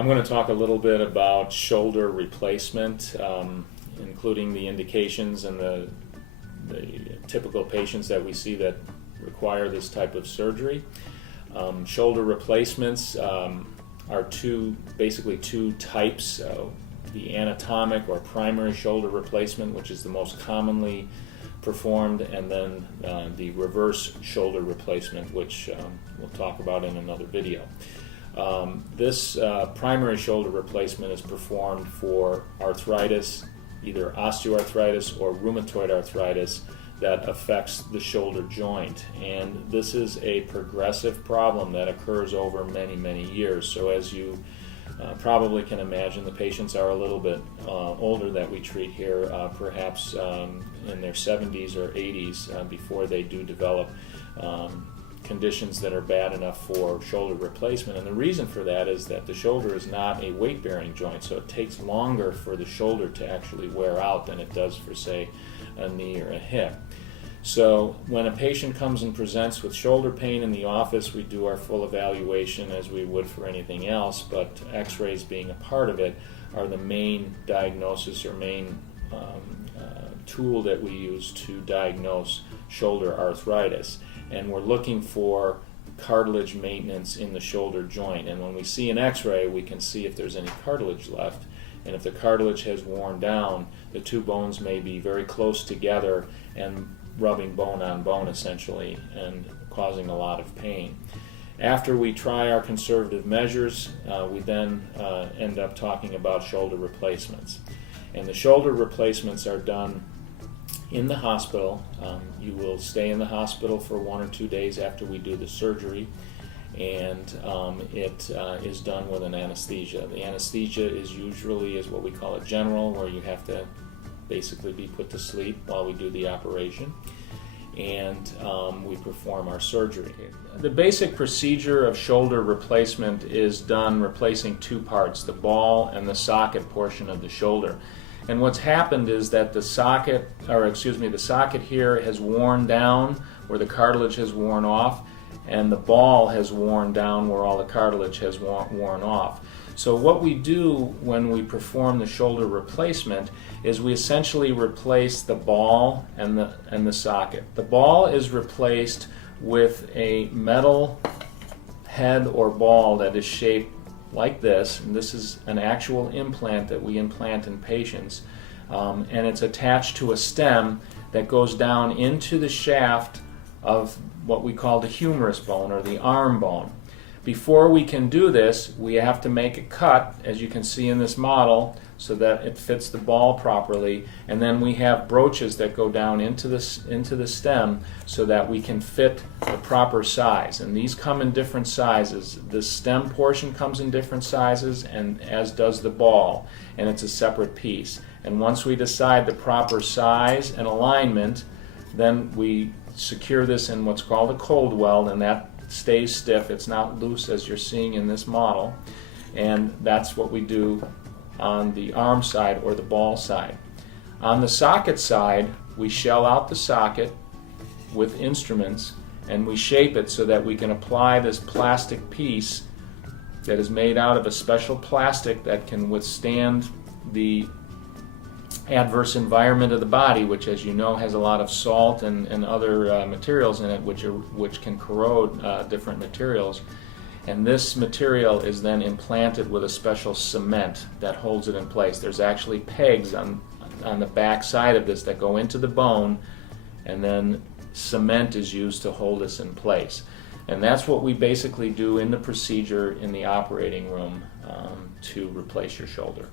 I'm going to talk a little bit about shoulder replacement, including the indications and the typical patients that we see that require this type of surgery. Shoulder replacements are basically two types. The anatomic or primary shoulder replacement, which is the most commonly performed, and then the reverse shoulder replacement, which we'll talk about in another video. This primary shoulder replacement is performed for arthritis, either osteoarthritis or rheumatoid arthritis that affects the shoulder joint. And this is a progressive problem that occurs over many, many years. So as you probably can imagine, the patients are a little bit older that we treat here, perhaps in their 70s or 80s before they do develop conditions that are bad enough for shoulder replacement. And the reason for that is that the shoulder is not a weight-bearing joint, so it takes longer for the shoulder to actually wear out than it does for, say, a knee or a hip. So when a patient comes and presents with shoulder pain in the office, we do our full evaluation as we would for anything else, but x-rays being a part of it are the main diagnosis or main tool that we use to diagnose shoulder arthritis. And we're looking for cartilage maintenance in the shoulder joint. And when we see an x-ray, we can see if there's any cartilage left. And if the cartilage has worn down, the two bones may be very close together and rubbing bone on bone essentially and causing a lot of pain. After we try our conservative measures, we then end up talking about shoulder replacements. And the shoulder replacements are done in the hospital. You will stay in the hospital for 1 or 2 days after we do the surgery, and it is done with an anesthesia. The anesthesia is usually what we call a general, where you have to basically be put to sleep while we do the operation, and we perform our surgery. The basic procedure of shoulder replacement is done replacing two parts, the ball and the socket portion of the shoulder. And what's happened is that the socket here has worn down where the cartilage has worn off, and the ball has worn down where all the cartilage has worn off. So what we do when we perform the shoulder replacement is we essentially replace the ball and the socket. The ball is replaced with a metal head or ball that is shaped like this, and this is an actual implant that we implant in patients, and it's attached to a stem that goes down into the shaft of what we call the humerus bone or the arm bone. Before we can do this, we have to make a cut, as you can see in this model, so that it fits the ball properly, and then we have broaches that go down into the stem so that we can fit the proper size. And these come in different sizes. The stem portion comes in different sizes, and as does the ball, and it's a separate piece. And once we decide the proper size and alignment, then we secure this in what's called a cold weld, and that stays stiff. It's not loose as you're seeing in this model, and that's what we do on the arm side or the ball side. On the socket side, we shell out the socket with instruments, and we shape it so that we can apply this plastic piece that is made out of a special plastic that can withstand the adverse environment of the body, which, as you know, has a lot of salt and other materials in it which can corrode different materials. And this material is then implanted with a special cement that holds it in place. There's actually pegs on the back side of this that go into the bone, and then cement is used to hold this in place. And that's what we basically do in the procedure in the operating room to replace your shoulder.